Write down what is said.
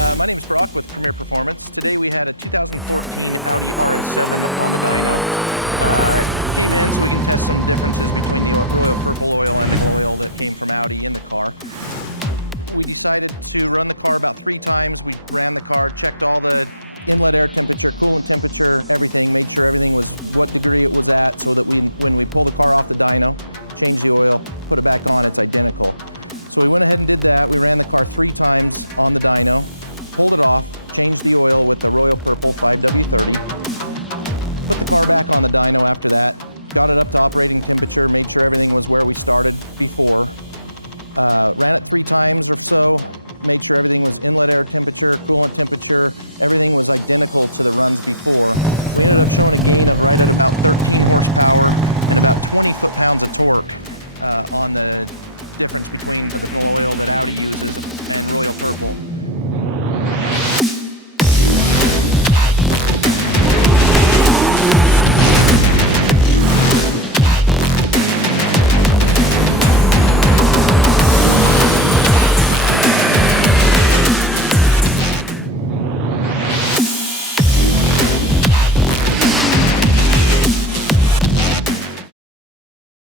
My name is Brock with Premier Performance. Today we had a 2014 Audi RS7 on the dyno. Came in so we can test some differences between the Royal Purple oil and the oil that came from Audi in the car. We decided to run the car about 3 times. We ran the car, checked all the inlet air temperature, coolant temperature, everything, made sure everything was what degree it was at so that when we pull the car off the dyno, change the oil, put it back on, it's identical. So we went ahead and did that. We ran the car 3 times on the dyno, pulled it off, changed the oil with the Royal Purple 5W30, put the car back on the dyno after that, got it up to operating temperature, made sure everything was where we started before, ran it 3 times or so, made sure everything was inlet air temperature, coolant temperature, everything was identical to the runs before. We ended up showing a gain of right at about 13 horsepower and about 20 foot-pounds of torque on the difference between the oil that Audi uses and Royal Purple.